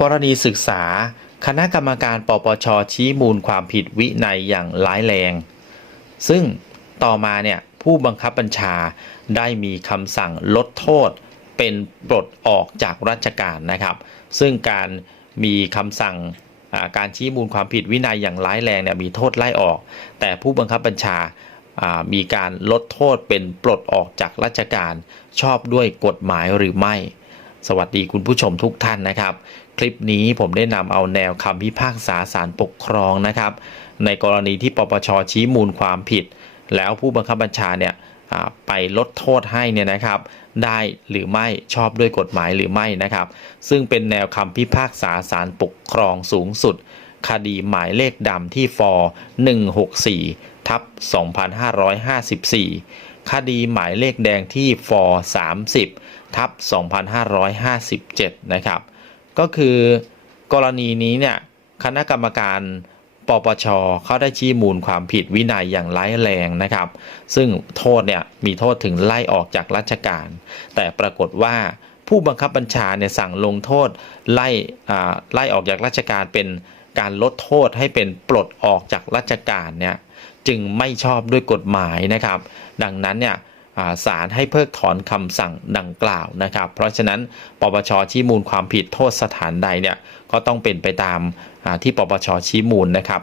กรณีศึกษา คณะกรรมการปปชชี้มูลความผิดวินัยอย่างร้ายแรง ซึ่งต่อมาเนี่ยผู้บังคับบัญชาได้มีคำสั่งลดโทษ เป็นปลดออกจากราชการนะครับ ซึ่งการมีคำสั่งาการชี้มูลความผิดวินัยอย่างร้ายแรงเนี่ยมีโทษไล่ออก แต่ผู้บังคับบัญชาามีการลดโทษเป็นปลดออกจากราชการชอบด้วยกฎหมายหรือไม่ สวัสดีคุณผู้ชมทุกท่านนะครับ ลิปนี้ผมได้นำเอาแนวคำพิพากษาศาลปกครองนะครับ ในกรณีที่ปปชชี้มูลความผิด แล้วผู้บังคับบัญชาเนี่ยไปลดโทษให้เนี่ยนะครับ ได้หรือไม่ชอบด้วยกฎหมายหรือไม่นะครับ ซึ่งเป็นแนวคำพิพากษาศาลปกครองสูงสุด คดีหมายเลขดำที่ฟ164ทับ2554 คดีหมายเลขแดงที่ฟ30ทับ2557 นะครับ ก็คือกรณีนี้เนี่ยคณะกรรมการปปชเขาได้ชี้มูลความผิดวินัยอย่างร้ายแรงนะครับ ซึ่งโทษเนี่ยมีโทษถึงไล่ออกจากราชการ แต่ปรากฏว่าผู้บังคับบัญชาเนี่ยสั่งลงโทษไล่อ่าไล่ออกจากราชการเป็นการลดโทษให้เป็นปลดออกจากราชการเนี่ยจึงไม่ชอบด้วยกฎหมายนะครับ ดังนั้นเนี่ย ศาลให้เพิกถอนคำสั่งดังกล่าวนะครับ เพราะฉะนั้นปปชชี้มูลความผิดโทษสถานใดเนี่ยก็ต้องเป็นไปตามที่ปปชชี้มูลนะครับ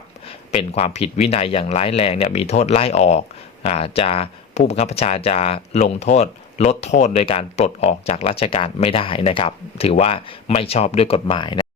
เป็นความผิดวินัยอย่างร้ายแรงเนี่ยมีโทษไล่ออกอจะผู้บังคับบัญชาจะลงโทษลดโทษโดยการปลดออกจากราชการไม่ได้นะครับ ถือว่าไม่ชอบด้วยกฎหมายนะ